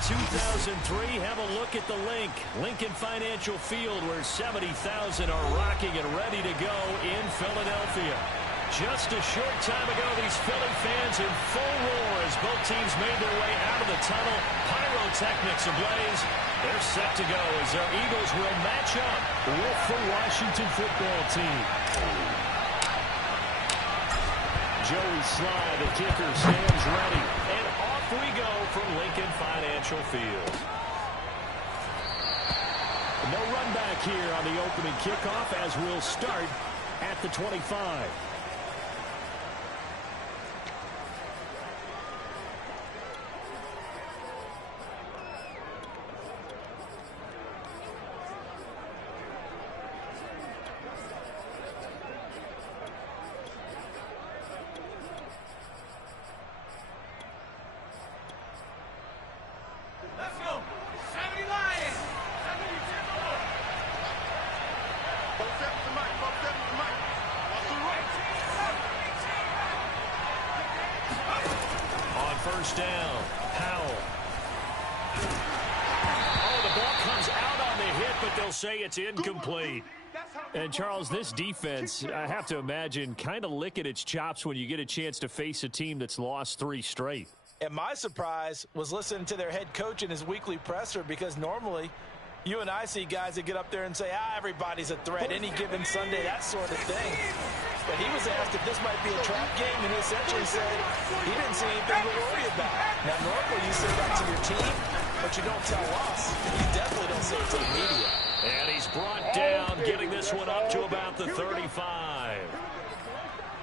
In 2003, have a look at the Lincoln Financial Field, where 70,000 are rocking and ready to go in Philadelphia. Just a short time ago, these Philly fans in full roar as both teams made their way out of the tunnel. Pyrotechnics ablaze. They're set to go as their Eagles will match up with the Washington football team. Joey Sly, the kicker, stands ready. And off we go from Lincoln Financial Field. No run back here on the opening kickoff as we'll start at the 25. First down, Howell. Oh, the ball comes out on the hit, but they'll say it's incomplete. And, Charles, this defense, I have to imagine, kind of licking its chops when you get a chance to face a team that's lost 3 straight. And my surprise was listening to their head coach in his weekly presser, because normally you and I see guys that get up there and say, everybody's a threat any given Sunday, that sort of thing. But he was asked if this might be a trap game, and he essentially said he didn't see anything to worry about. Now, normally you say that to your team, but you don't tell us. You definitely don't say it to the media. And he's brought down, getting this one up to about the 35.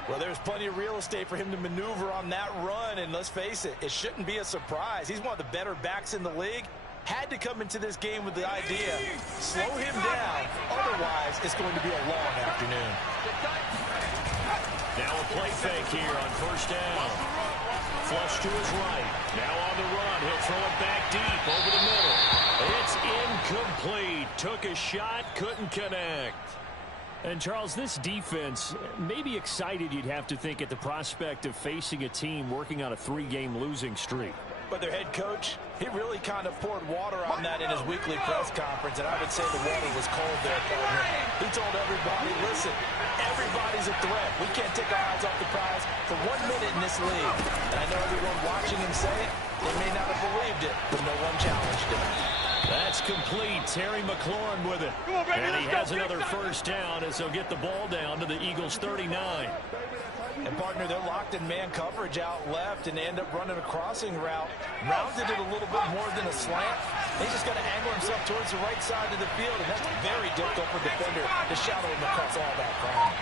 Well, there's plenty of real estate for him to maneuver on that run, and let's face it, it shouldn't be a surprise. He's one of the better backs in the league. Had to come into this game with the idea, slow him down, otherwise it's going to be a long afternoon. Now a play fake here on first down. Flush to his right. Now on the run. He'll throw it back deep over the middle. It's incomplete. Took a shot, couldn't connect. And, Charles, this defense may be excited, you'd have to think, at the prospect of facing a team working on a 3-game losing streak. But their head coach, he really kind of poured water on that in his weekly press conference, and I would say the water was cold there, partner. He told everybody, listen, everybody's a threat. We can't take our eyes off the prize for 1 minute in this league. And I know everyone watching him say it, they may not have believed it, but no one challenged it. That's complete. Terry McLaurin with it. And he has another first down as he'll get the ball down to the Eagles' 39. And, partner, they're locked in man coverage out left, and they end up running a crossing route. Rounded it a little bit more than a slant. They just got to angle himself towards the right side of the field, and that's very difficult for a defender to shadow him across all that ground.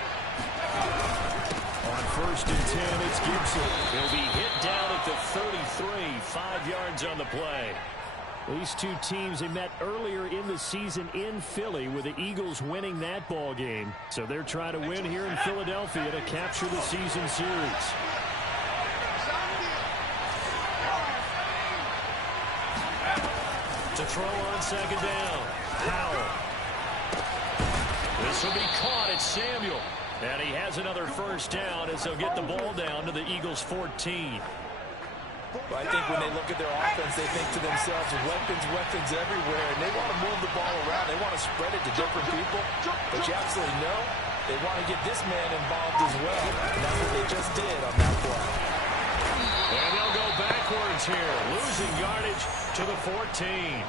On first and 10, it's Gibson. He'll be hit down at the 33, 5 yards on the play. These two teams, they met earlier in the season in Philly, with the Eagles winning that ball game. So they're trying to win here in Philadelphia to capture the season series. To throw on second down, Howell. This will be caught at Samuel. And he has another first down as they'll get the ball down to the Eagles' 14. Well, I think when they look at their offense, they think to themselves, weapons everywhere, and they want to move the ball around. They want to spread it to different people, but you absolutely know they want to get this man involved as well, and that's what they just did on that play. And they'll go backwards here, losing yardage to the 14.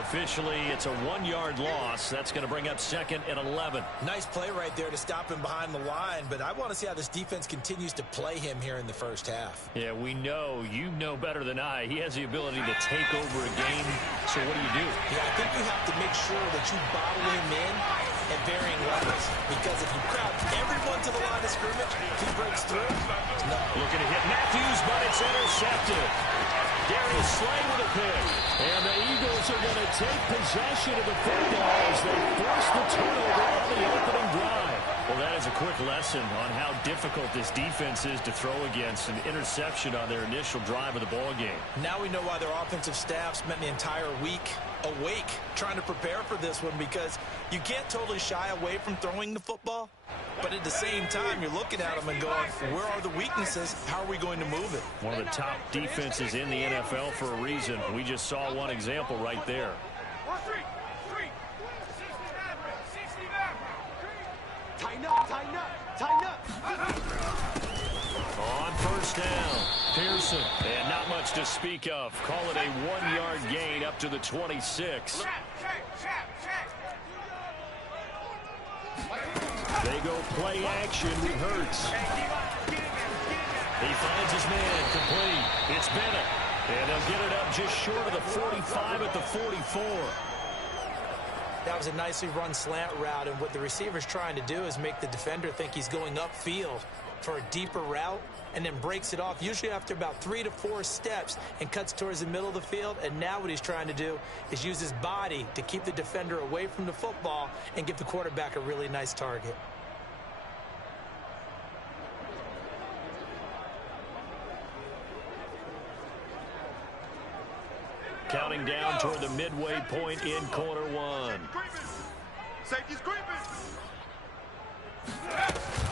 Officially, it's a 1-yard loss. That's going to bring up 2nd and 11. Nice play right there to stop him behind the line, but I want to see how this defense continues to play him here in the first half. Yeah, we know, you know better than I, he has the ability to take over a game. So what do? Yeah, I think you have to make sure that you bottle him in at varying levels, because if you crowd everyone to the line of scrimmage, if he breaks through, no. Looking to hit Matthews, but it's intercepted. Darius Slay with a pick. And the Eagles are going to take possession of the football as they force the turnover on the opening drive. Well, that is a quick lesson on how difficult this defense is to throw against. An interception on their initial drive of the ball game. Now we know why their offensive staff spent the entire week awake trying to prepare for this one, because you can't totally shy away from throwing the football, but at the same time you're looking at them and going, where are the weaknesses? How are we going to move it? One of the top defenses in the NFL for a reason. We just saw one example right there. Tighten up, tighten up, tighten up. On first down, Pearson, and not much to speak of. Call it a 1-yard gain up to the 26. They go play action with Hurts. He finds his man, complete. It's Bennett, and they'll get it up just short of the 45 at the 44. That was a nicely run slant route, and what the receiver's trying to do is make the defender think he's going upfield for a deeper route, and then breaks it off, usually after about 3 to 4 steps, and cuts towards the middle of the field. And now what he's trying to do is use his body to keep the defender away from the football and give the quarterback a really nice target. Counting down toward the midway point in quarter one. Safety's creeping.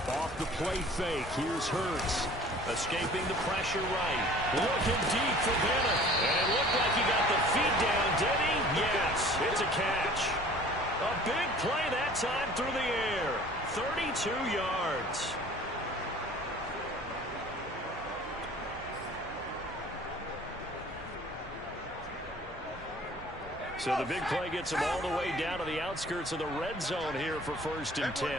Off the play fake, here's Hurts. Escaping the pressure right. Looking deep for Bennett. And it looked like he got the feet down, did he? Yes, it's a catch. A big play that time through the air. 32 yards. So the big play gets him all the way down to the outskirts of the red zone here for 1st and 10.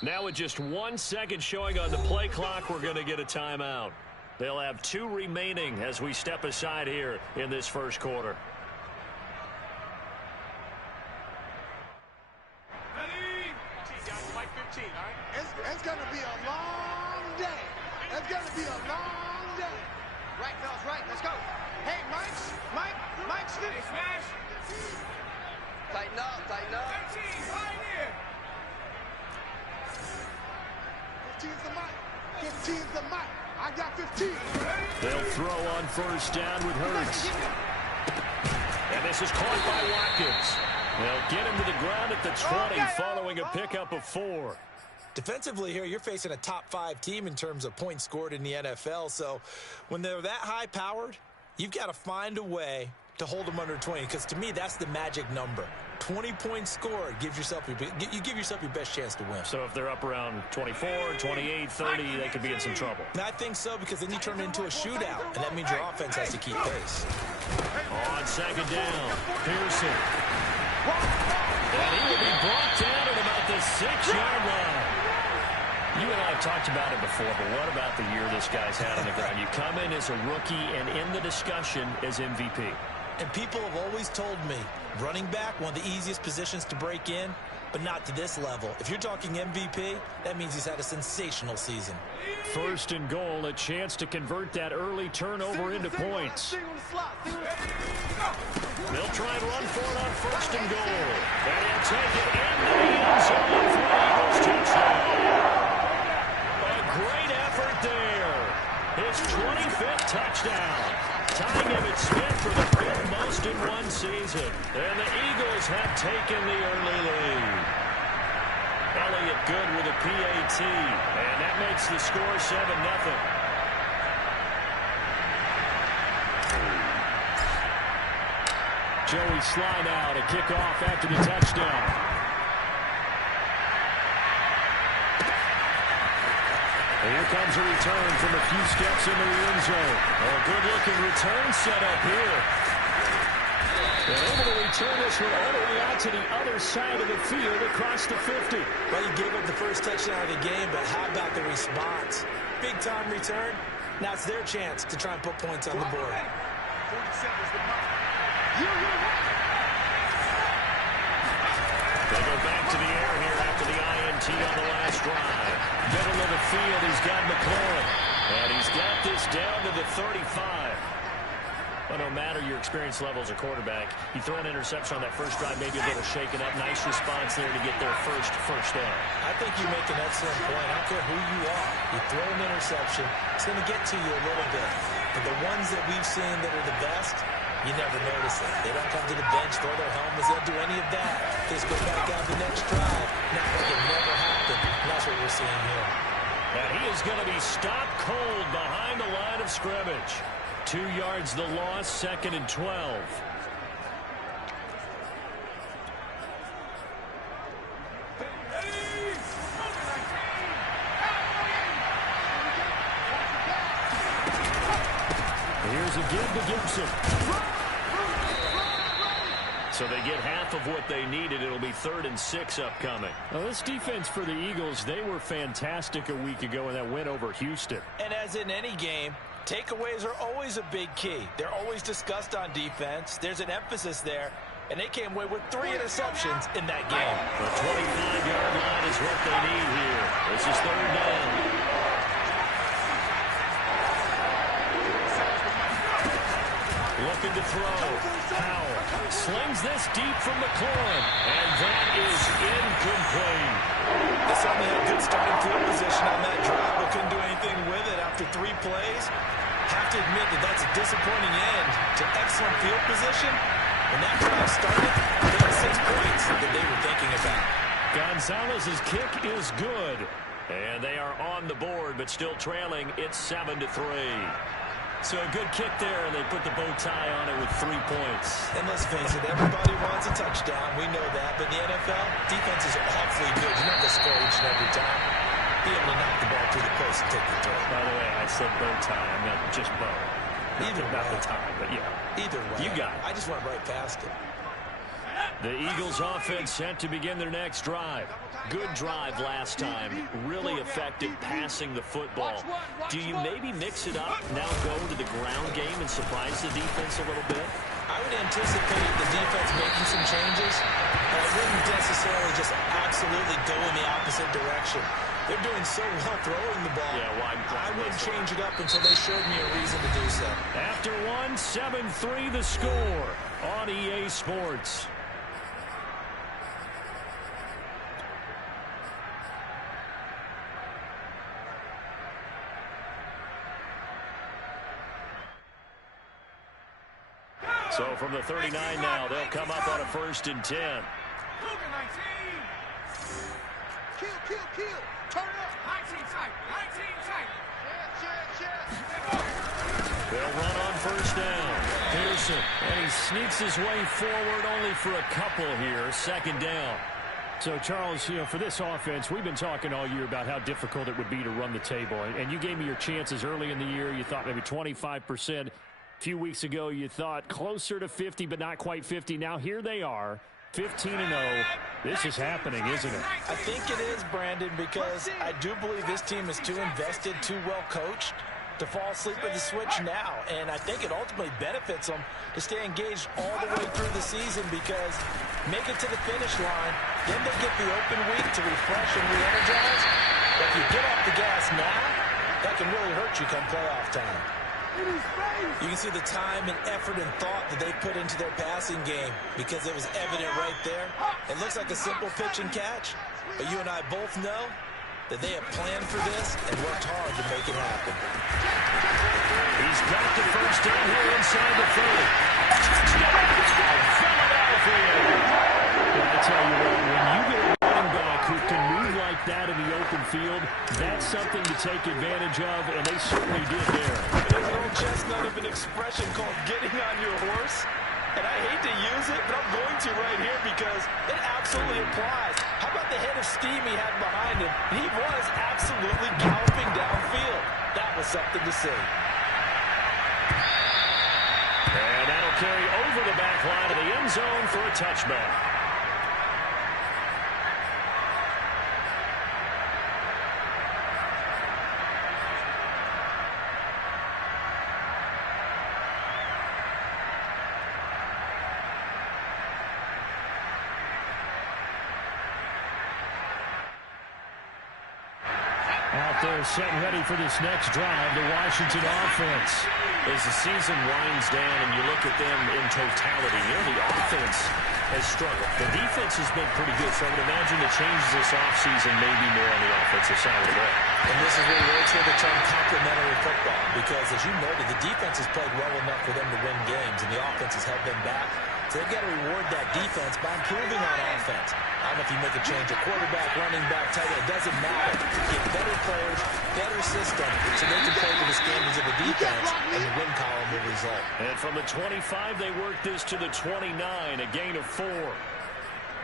Now with just 1 second showing on the play clock, we're going to get a timeout. They'll have 2 remaining as we step aside here in this first quarter. It's going to be a long day. It's going to be a long day. Right, fellas, right. Let's go. Hey, Mike's finished. Smash. Tighten up, tighten up. 15's the mic. 15's the mic. I got 15. They'll throw on first down with Hurts. And this is caught by Watkins. They'll get him to the ground at the 20 following a pickup of 4. Defensively here, you're facing a top-5 team in terms of points scored in the NFL. So when they're that high-powered, you've got to find a way to hold them under 20, because to me, that's the magic number. 20 points scored, you give yourself your best chance to win. So if they're up around 24, 28, 30, they could be in some trouble. And I think so, because then you turn it into a shootout, and that means your offense has to keep pace. On second down, Pearson. And he will be brought down at about the 6-yard line. You and I have talked about it before, but what about the year this guy's had on the ground? You come in as a rookie and in the discussion as MVP. And people have always told me, running back, one of the easiest positions to break in, but not to this level. If you're talking MVP, that means he's had a sensational season. 1st and goal, a chance to convert that early turnover into points. They'll try and run for it on 1st and goal. And he'll take it into the end zone for the Eagles touchdown. A great effort there. His 25th touchdown. Tying him at Smith for the 5th most in one season. And the Eagles have taken the early lead. Elliott good with a PAT. And that makes the score 7-0. Joey Sly now to kick off after the touchdown. Here comes a return from a few steps into the end zone. A good-looking return set up here. And able to return this one all the way out to the other side of the field across the 50. Well, you gave up the first touchdown of the game, but how about the response? Big-time return. Now it's their chance to try and put points on the board. 47 is the mark. They go back to the air here after the INT on the last drive. Middle of the field, he's got McLaurin. And he's got this down to the 35. Well, no matter your experience level as a quarterback, you throw an interception on that first drive, maybe a little shaken up. Nice response there to get their first down. I think you make an excellent point. I don't care who you are. You throw an interception, it's going to get to you a little bit. But the ones that we've seen that are the best, you never notice it. They don't come to the bench, throw their helmets, they don't do any of that. They just go back out the next drive, not like it never happened. And that's what we're seeing here. And he is going to be stopped cold behind the line of scrimmage. 2 yards the loss, 2nd and 12. Here's a give to Gibson. So they get half of what they needed. It'll be 3rd and 6 upcoming. Well, this defense for the Eagles, they were fantastic a week ago in that win over Houston. And as in any game, takeaways are always a big key. They're always discussed on defense. There's an emphasis there. And they came away with 3 interceptions in that game. The 25-yard line is what they need here. This is 3rd down. Looking to throw. Powell slings this deep from McLaurin. And that is incomplete. They certainly had good starting field position on that drive, but couldn't do anything with it after 3 plays. Have to admit that that's a disappointing end to excellent field position. When that drive started, they had 6 points that they were thinking about. Gonzalez's kick is good. And they are on the board, but still trailing. It's 7-3. So a good kick there, and they put the bow tie on it with 3 points. And let's face it, everybody wants a touchdown. We know that. But in the NFL, defense is awfully good. You're not going to score each and every time. Be able to knock the ball through the post and take the throw. By the way, I said bow tie. I meant just bow. Either way. Not the tie, but yeah. Either way. You got it. I just went right past it. The Eagles offense set to begin their next drive. Good drive last time. Really effective passing the football. Do you maybe mix it up, now go to the ground game and surprise the defense a little bit? I would anticipate the defense making some changes, but I wouldn't necessarily just absolutely go in the opposite direction. They're doing so well throwing the ball. Yeah, I wouldn't change it up until they showed me a reason to do so. After 7-3 the score on EA Sports. So from the 39 now, they'll come up on a 1st and 10. Kill. Turn up. 19 tight. They'll run on 1st down. Pearson, and he sneaks his way forward only for a couple here. 2nd down. So, Charles, for this offense, we've been talking all year about how difficult it would be to run the table. And you gave me your chances early in the year. You thought maybe 25%. A few weeks ago, you thought closer to 50, but not quite 50. Now here they are, 15-0. This is happening, isn't it? I think it is, Brandon, because I do believe this team is too invested, too well coached to fall asleep at the switch now. And I think it ultimately benefits them to stay engaged all the way through the season because make it to the finish line, then they get the open week to refresh and re-energize. But if you get off the gas now, that can really hurt you come playoff time. You can see the time and effort and thought that they put into their passing game because it was evident right there. It looks like a simple pitch and catch, but you and I both know that they have planned for this and worked hard to make it happen. He's got the 1st down here inside the 30. Philadelphia! Well, I tell you what, when you get a running back who can move like that in the open field, that's something to take advantage of, and they certainly did there. There's an old chestnut of an expression called getting on your horse. And I hate to use it, but I'm going to right here because it absolutely applies. How about the head of steam he had behind him? He was absolutely galloping downfield. That was something to see. And that'll carry over the back line of the end zone for a touchback. Out there setting ready for this next drive, the Washington offense. As the season winds down and you look at them in totality, the offense has struggled. The defense has been pretty good, so I would imagine the changes this offseason may be more on the offensive side of the ball. And this is where you hear the term complementary football, because as you noted, the defense has played well enough for them to win games, and the offense has held them back. So they've got to reward that defense by improving on offense. I don't know if you make a change at quarterback, running back, tight end. It doesn't matter. Get better players, better system, so they can play to the standards of the defense, and the win column will result. And from the 25, they work this to the 29, a gain of 4.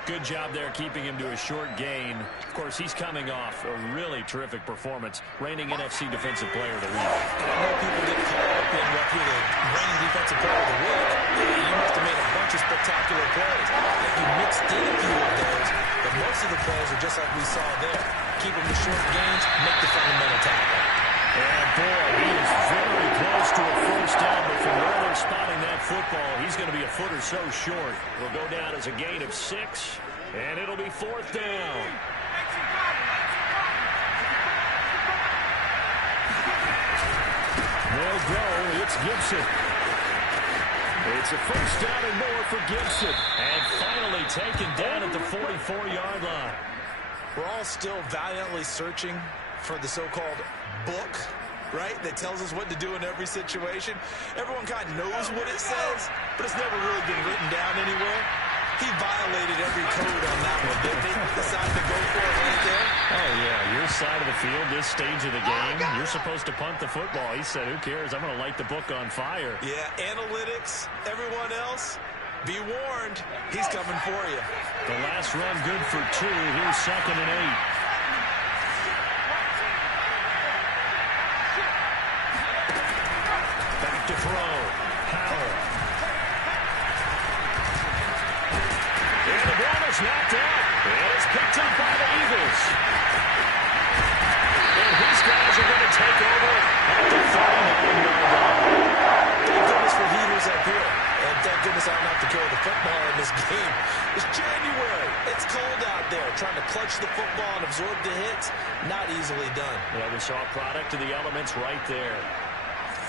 Good job there keeping him to a short gain. Of course, he's coming off a really terrific performance, reigning NFC Defensive Player of the Week. I know people get caught up in what you're the reigning Defensive Player of the Week. You must have made a bunch of spectacular plays. I think you mixed in a few of those, but most of the plays are just like we saw there. Keep them to short gains, make the fundamental tackle. And boy, he is very close to a first down, but from where they're spotting that football, he's going to be a foot or so short. It'll go down as a gain of 6, and it'll be 4th down. They'll go. It's Gibson. It's a first down and more for Gibson. And finally taken down at the 44-yard line. We're all still valiantly searching for the so-called book, right, that tells us what to do in every situation. Everyone kind of knows what it says, but it's never really been written down anywhere. He violated every code on that one, didn't he? Decided to go for it right there. Oh, yeah, your side of the field, this stage of the game, you're supposed to punt the football. He said, who cares? I'm going to light the book on fire. Yeah, analytics, everyone else, be warned, he's coming for you. The last run good for 2. Here's 2nd and 8. Back to throw. Howell. And the ball is knocked out. And it's picked up by the Eagles. And these guys are going to take over at the 39-yard line. Thank goodness for heaters up here. And thank goodness I don't have to carry the football in this game. It's January. It's cold out there. Trying to clutch the football and absorb the hits, not easily done. Yeah, we saw a product of the elements right there.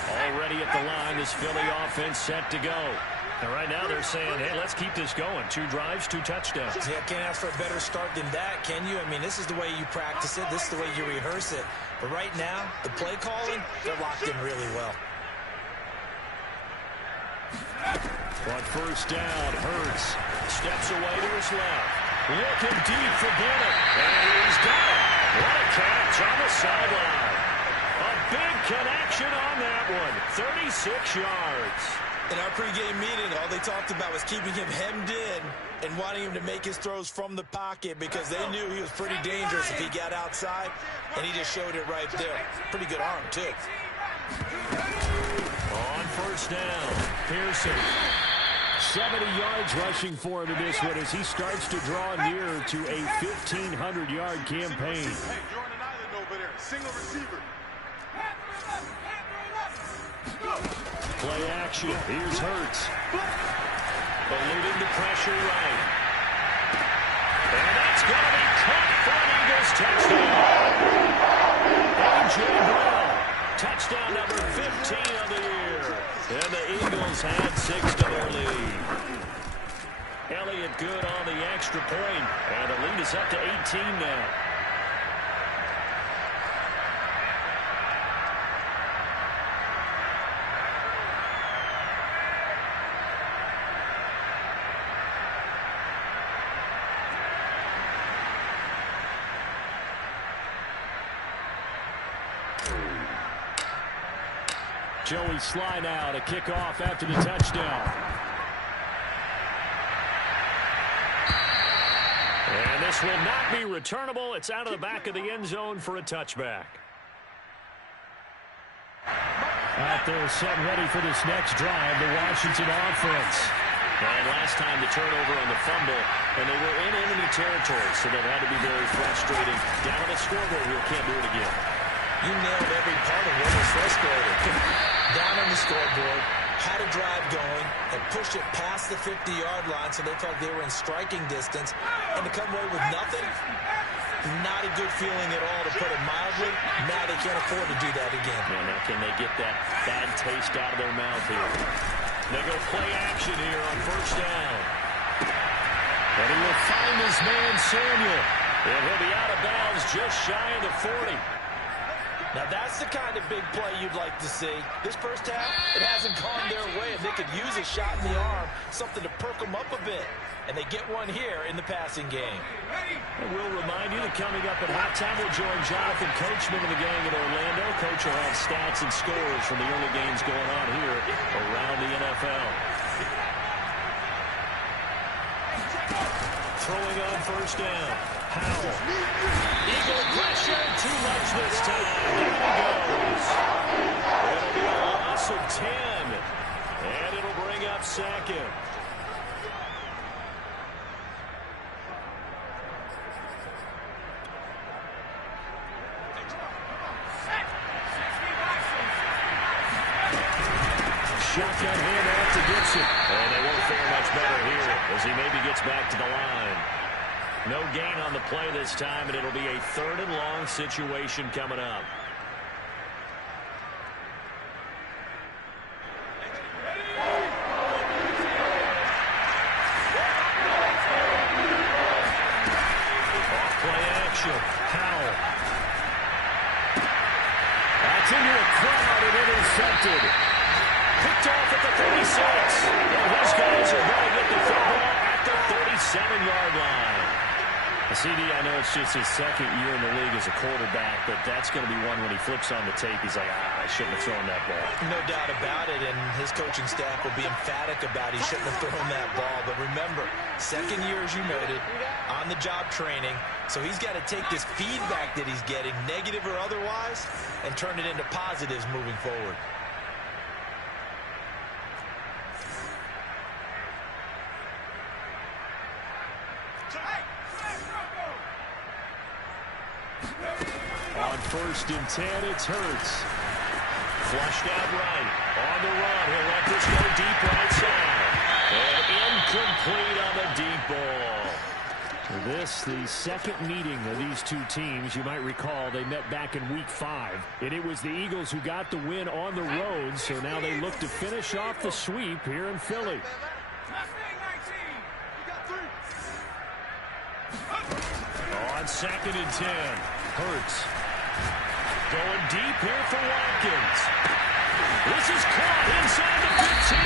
Already at the line, this Philly offense set to go. And right now they're saying, hey, let's keep this going. 2 drives, 2 touchdowns. Yeah, can't ask for a better start than that, can you? I mean, this is the way you practice it. This is the way you rehearse it. But right now, the play calling, they're locked in really well. On first down, Hurts steps away to his left. Looking deep for Bennett. And he's got it. What a catch on the sideline. A big connection on that one. 36 yards. In our pregame meeting, all they talked about was keeping him hemmed in and wanting him to make his throws from the pocket because they knew he was pretty dangerous if he got outside, and he just showed it right there. Pretty good arm, too. On first down, Pearson. 70 yards rushing for him in this one as he starts to draw nearer to a 1,500-yard campaign. Hey, you're on an island over there. Single receiver. Play action. Here's Hurts. Alluding to pressure right. And that's going to be caught for an Eagles touchdown. A.J. Brown. Touchdown number 15 of the year. And the Eagles had 6 to their lead. Elliott good on the extra point. And the lead is up to 18 now. Joey Sly now to kick off after the touchdown. This will not be returnable. It's out of the back of the end zone for a touchback. Out there set ready for this next drive, the Washington offense. And last time the turnover on the fumble, and they were in enemy territory, so that had to be very frustrating. Down on the scoreboard here, can't do it again. You nailed every part of what was frustrating. Down on the scoreboard, had a drive going, and pushed it past the 50-yard line so they felt they were in striking distance, and to come away with nothing, not a good feeling at all, to put it mildly. Now they can't afford to do that again. Now can they get that bad taste out of their mouth here? They go play action here on first down. And he will find his man Samuel. And he'll be out of bounds just shy of the 40. Now that's the kind of big play you'd like to see. This first half, it hasn't gone their way, and they could use a shot in the arm, something to perk them up a bit. And they get one here in the passing game. And we'll remind you that coming up at halftime, we'll join Jonathan Coachman and the gang in Orlando. Coach will have stats and scores from the early games going on here around the NFL. Throwing on first down. Howell. Eagle pressure. Too much this time. Down he goes. It'll be a loss of 10. And it'll bring up second. Shotgun handoff to Gibson. And they won't fare much better here as he maybe gets back to the line. No gain on the play this time, and it'll be a 3rd and long situation coming up. Off play action. Howell. That's into a crowd and intercepted. Picked off at the 36. And his guys are going to get the football at the 37-yard line. CD, I know it's just his 2nd year in the league as a quarterback, but that's going to be one when he flips on the tape. He's like, I shouldn't have thrown that ball. No doubt about it, and his coaching staff will be emphatic about he shouldn't have thrown that ball. But remember, 2nd year, as you noted, on-the-job training, so he's got to take this feedback that he's getting, negative or otherwise, and turn it into positives moving forward. On 1st and 10, it's Hurts. Flushed out right. On the run, he'll let this go deep right side. And incomplete on the deep ball. This, the second meeting of these two teams. You might recall they met back in Week 5. And it was the Eagles who got the win on the road, so now they look to finish off the sweep here in Philly. On 2nd and 10, Hurts. Going deep here for Watkins. This is caught inside the 15.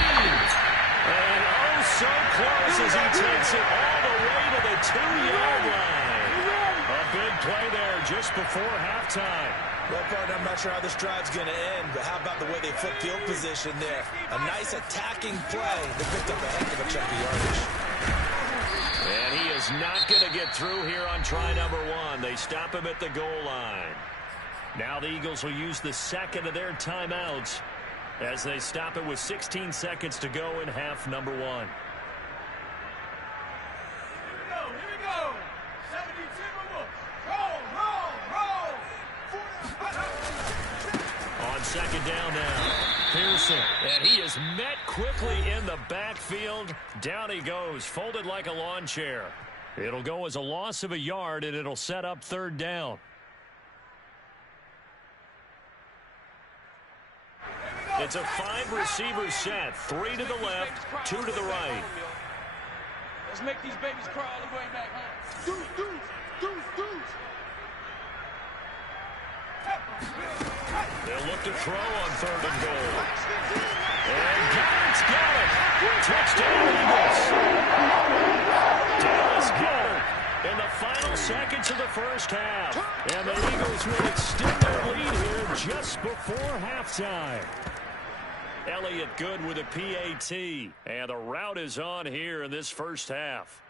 And oh, so close as he takes it all the way to the 2-yard line. A big play there just before halftime. Well, partner, I'm not sure how this drive's going to end, but how about the way they flip field position there? A nice attacking play. They picked up a heck of a chunk of yardage. And he is not going to get through here on try number 1. They stop him at the goal line. Now the Eagles will use the 2nd of their timeouts as they stop it with 16 seconds to go in half number 1. Here we go. 72 roll. On 2nd down now, Pearson. And he is met quickly in the backfield. Down he goes, folded like a lawn chair. It'll go as a loss of a yard, and it'll set up 3rd down. It's a 5-receiver set. 3 to the left, 2 to the right. Let's make these babies crawl all the way back home. Deuce, deuce, deuce, deuce. They'll look to throw on 3rd and goal. And got it. Touchdown, Eagles. Dallas Goedert in the final seconds of the first half. And the Eagles will extend their lead here just before halftime. Elliott good with a PAT. And the route is on here in this first half.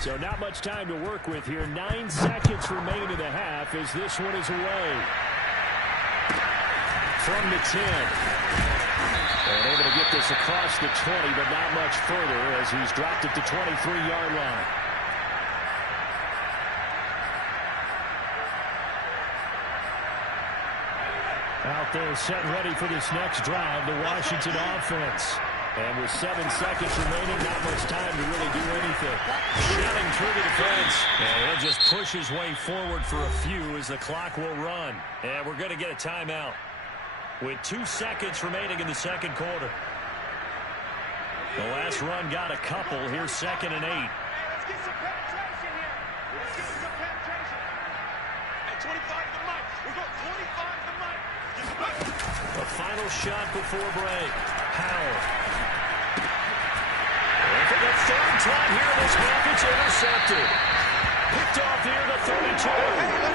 So not much time to work with here. 9 seconds remain in the half as this one is away. From the 10. And able to get this across the 20, but not much further as he's dropped it to 23-yard line. Out there set and ready for this next drive, the Washington offense. And with 7 seconds remaining, not much time to really do anything. Shelling through the defense. And he'll just push his way forward for a few as the clock will run. And we're going to get a timeout with 2 seconds remaining in the second quarter. The last run got a couple. Here's 2nd and 8. Let's get some penetration here. Let's get some penetration. At 25 to Mike. We're going 25 to Mike. The final shot before break. Howell. And for the third time here in this half, it's intercepted. Picked off here to 32.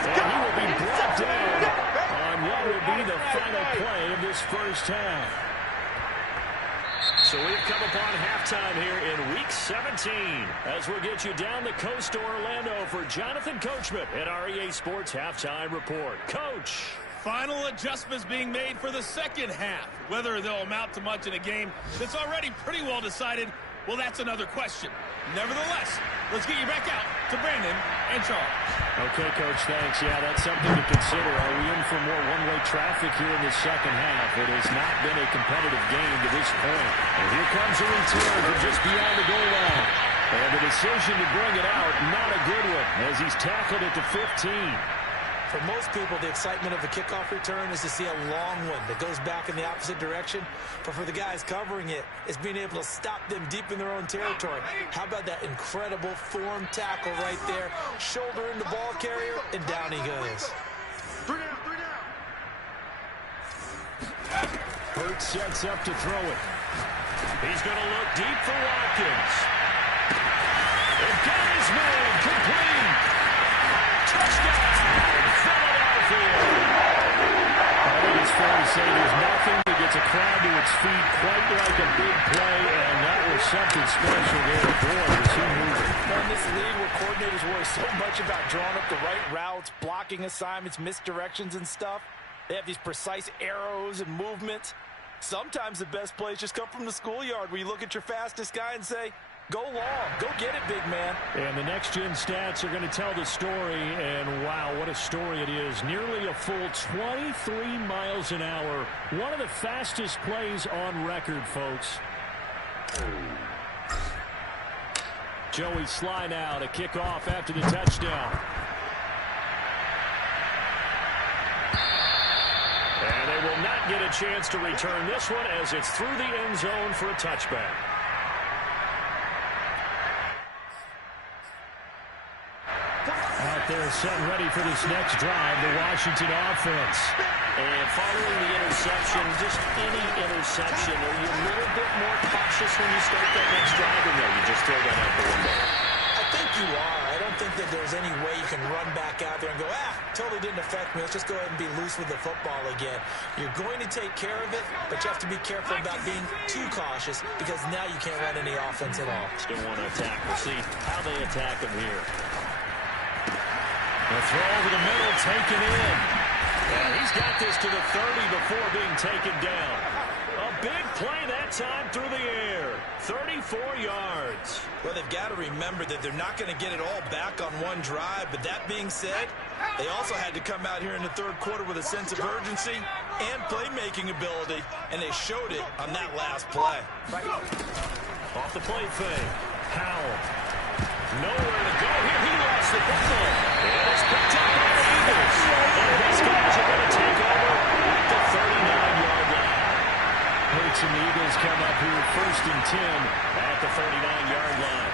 And he will be brought down on what will be the final play of this first half. So we've come upon halftime here in Week 17 as we'll get you down the coast to Orlando for Jonathan Coachman at our EA Sports Halftime Report. Coach. Final adjustments being made for the second half. Whether they'll amount to much in a game that's already pretty well decided, well, that's another question. Nevertheless, let's get you back out to Brandon and Charles. Okay, Coach, thanks. Yeah, that's something to consider. Are we in for more one-way traffic here in the second half? It has not been a competitive game to this point. And here comes a return from just beyond the goal line. And the decision to bring it out, not a good one, as he's tackled it to 15. For most people, the excitement of the kickoff return is to see a long one that goes back in the opposite direction. But for the guys covering it, it's being able to stop them deep in their own territory. How about that incredible form tackle right there? Shoulder in the ball carrier, and down he goes. 3 down, 3 down. Hurts sets up to throw it. He's going to look deep for Watkins. And got his man complete. Touchdown, Philadelphia. I think it's fair to say there's nothing that gets a crowd to its feet quite like a big play, and that was something special there. Boy, was he moving. In this league where coordinators worry so much about drawing up the right routes, blocking assignments, misdirections and stuff, they have these precise arrows and movements. Sometimes the best plays just come from the schoolyard where you look at your fastest guy and say, go long. Go get it, big man. And the next-gen stats are going to tell the story, and wow, what a story it is. Nearly a full 23 miles an hour. One of the fastest plays on record, folks. Joey Sly now to kick off after the touchdown. And they will not get a chance to return this one as it's through the end zone for a touchback. Out there set and ready for this next drive, the Washington offense. And following the interception, just any interception, are you a little bit more cautious when you start that next drive, or no, you just throw that out the window? I think you are. I don't think that there's any way you can run back out there and go, totally didn't affect me. Let's just go ahead and be loose with the football again. You're going to take care of it, but you have to be careful about being too cautious because now you can't run any offense at all. Still want to attack. We'll see how they attack him here. The throw over the middle, taken in. And he's got this to the 30 before being taken down. A big play that time through the air. 34 yards. Well, they've got to remember that they're not going to get it all back on one drive. But that being said, they also had to come out here in the third quarter with a sense of urgency and playmaking ability. And they showed it on that last play. Off the play fake. Howell. Nowhere to go here. He lost the football. It's picked up by the Eagles. And these guys are going to take over at the 39-yard line. Hurts and the Eagles come up here 1st and 10 at the 39-yard line.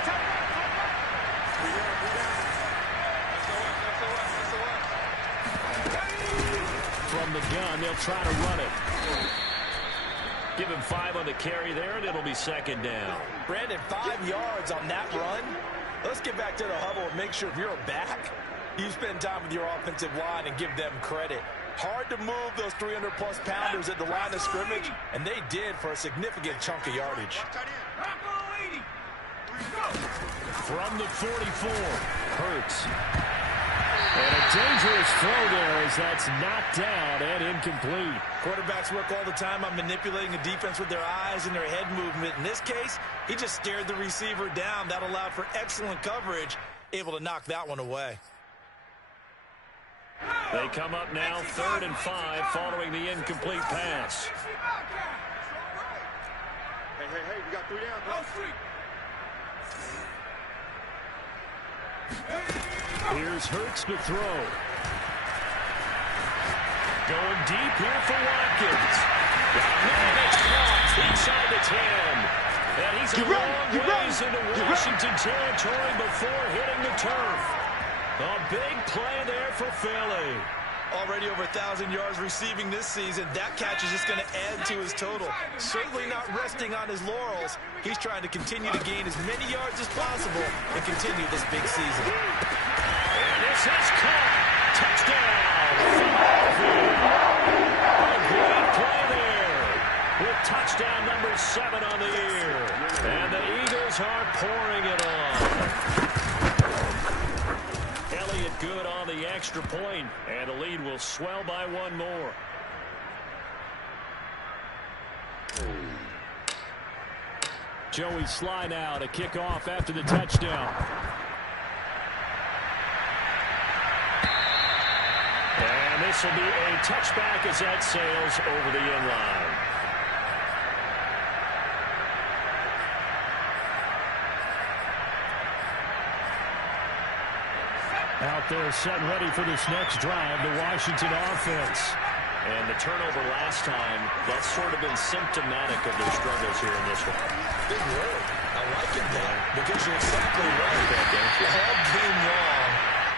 From the gun, they'll try to run it. Give him 5 on the carry there, and it'll be 2nd down. Brandon, 5 yards on that run. Let's get back to the huddle and make sure if you're back, you spend time with your offensive line and give them credit. Hard to move those 300-plus pounders at the line of scrimmage, and they did for a significant chunk of yardage. From the 44, Hurts. And a dangerous throw there as that's knocked down and incomplete. Quarterbacks work all the time on manipulating a defense with their eyes and their head movement. In this case, he just stared the receiver down. That allowed for excellent coverage, able to knock that one away. They come up now 3rd and 5 following the incomplete pass. Hey, we got 3 down, bro. Here's Hurts to throw. Going deep here for Watkins. Man, it's caught inside the 10. And he's a long ways into Washington territory before hitting the turf. A big play there for Philly. Already over 1,000 yards receiving this season. That catch is just going to add to his total. Certainly not resting on his laurels. He's trying to continue to gain as many yards as possible and continue this big season. And this is caught. Touchdown, Philadelphia. A great play there with touchdown number 7 on the year. And the Eagles are pouring it on. Good on the extra point, and the lead will swell by 1 more. Joey Sly now to kick off after the touchdown. And this will be a touchback as that sails over the end line. Out there set ready for this next drive, the Washington offense. And the turnover last time, that's sort of been symptomatic of their struggles here in this one. Big word. I like it, Dan, because you're exactly right. All game long,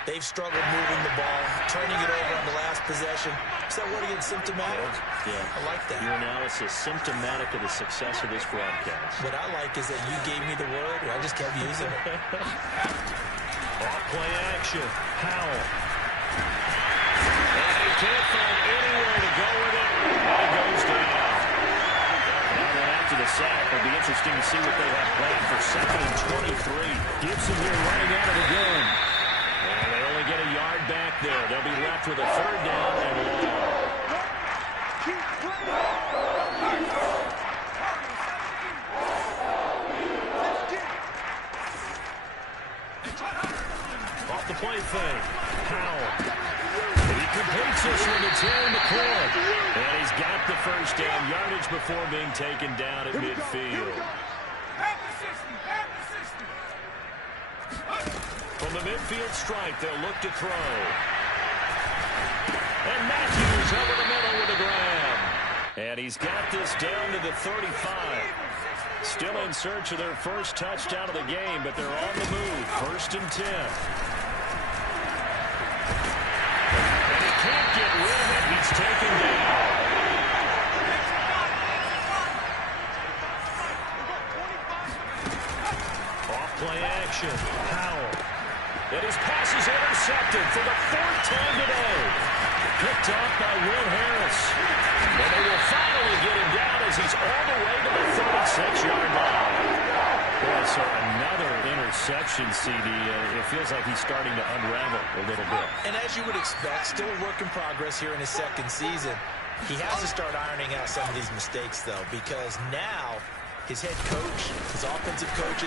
they've struggled moving the ball, turning it over on the last possession. Is that what again, symptomatic? Yeah. I like that. Your analysis, symptomatic of the success of this broadcast. What I like is that you gave me the word, and I just kept using it. Off-play action. Howell. And he can't find anywhere to go with it. And he goes down. Now then after the sack, it'll be interesting to see what they have planned for 2nd and 23. Gibson here running out of the gun. And they only get a yard back there. They'll be left with a 3rd down and long. The play fake. Howell. He completes this one to Terry McLaurin. And he's got the 1st down yardage before being taken down at midfield. From the midfield strike, they'll look to throw. And Matthews over the middle with a grab. And he's got this down to the 35. Still in search of their first touchdown of the game, but they're on the move. 1st and 10. Can't get rid of it. He's taken down. Off-play action. Howell. And his pass is intercepted for the 4th time today. Picked off by Will Harris. And they will finally get him down as he's all the way to the 36-yard line. Boy, so another interception, CD. It feels like he's starting to unravel a little bit. And as you would expect, still a work in progress here in his 2nd season. He has to start ironing out some of these mistakes, though, because now his head coach, his offensive coach